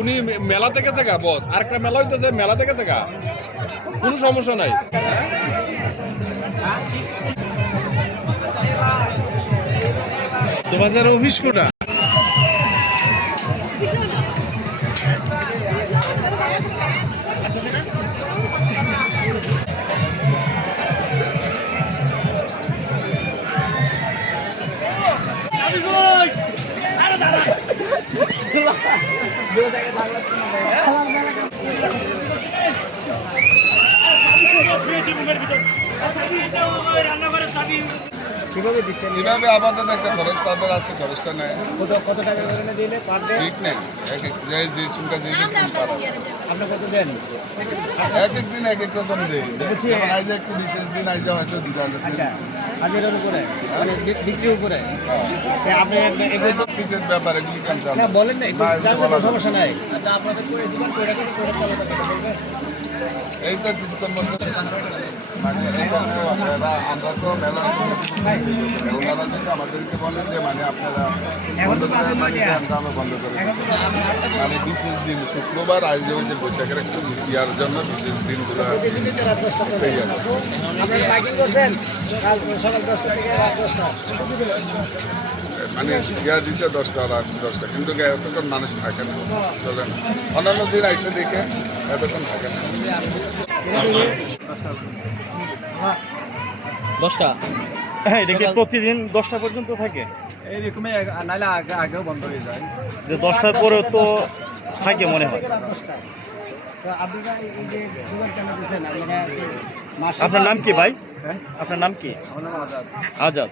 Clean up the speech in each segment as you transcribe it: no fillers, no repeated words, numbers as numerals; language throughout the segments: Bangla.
উনি মেলাতে গেছে গা বস, আরেকটা মেলা হইতেছে, মেলাতে গেছে গা, কোনো সমস্যা নাই। তোমাদের অফিস কোটা? কিভাবে দিচ্ছেন? কিভাবে আপাতত একটা খরচ তাদের আছে, খরচটা নেয়। কত টাকা করে দিলে পার ডে? ঠিক নেই, এক এক যে শুনটা দিয়ে আপনি কত দেন? এক এক দিন এক এক রকম দেয়। আজ একটু বিশেষ দিন, আজ হয়তো 2000 কাজের উপরে মানে বিক্রির উপরে আপনি সিটের ব্যাপার এগুলি ক্যান্সার বলেন না, সমস্যা নাই। এই তো কিছুক্ষণ মধ্যে আমরা তো মেলা ওনারা কিন্তু আমাদেরকে বলেন যে মানে আপনারা বন্ধ করে বন্ধ করে মানে বিশেষ দিন শুক্রবার আজ ওই যে বৈশাখের একটু ইয়ার জন্য বিশেষ দিনগুলো মানে ইয়া দিচ্ছে 10টা রাত 10টা, কিন্তু এতক্ষণ মানুষ থাকে না, চলে না। অন্যান্য দিন আইসে দেখে এতক্ষণ থাকে না। 10টা? হ্যাঁ, এটা কি প্রতিদিন 10টা পর্যন্ত থাকে? এইরকমই, নাহলে আগেও বন্ধ হয়ে যায়। যে 10টার পরেও তো থাকে মনে হয়। আপনার নাম কি ভাই? আপনার নাম কি? আজাদ।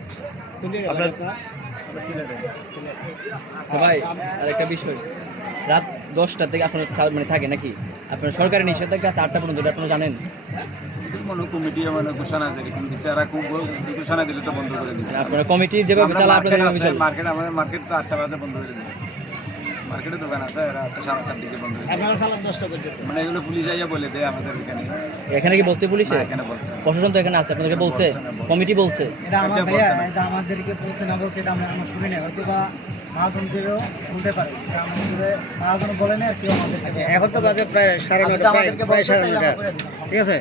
আপনার ভাই আরেকটা বিষয়, রাত 10টা থেকে আপনার মানে থাকে নাকি? আপনার সরকারি নিষেধাজ্ঞা আছে 8টা পর্যন্ত, আপনারা জানেন? কমিটি মানে ঘোষণা আছে, কিন্তু এরা খুব ঘোষণা দিলে তো বন্ধ করে দিবে। আপনারা কমিটি যেভাবে চালা আপনাদের মার্কেট, আমাদের মার্কেট তো 8টা বাজে বন্ধ করে দিবে। মার্কেটে দোকান আছে, এরা 8টা 8টার দিকে বন্ধ করে দিবে। মানে এগুলো পুলিশ আইয়া বলে দেয় আমাদের এখানে। এখানে কি বলছে পুলিশে? এখানে বলছে, প্রশাসন তো এখানে আছে, আপনাদেরকে বলছে, কমিটি বলছে? এটা আমার ভাইয়া, এটা আমাদেরকে বলছে না বলছে, এটা আমরা শুনি না, হয়তো বা মহাজনদেরও বলতে পারে, আমাদের মহাজন বলে না কেউ আমাদের। এখন তো বাজে প্রায় 9:30, প্রায় 9:30, ঠিক আছে।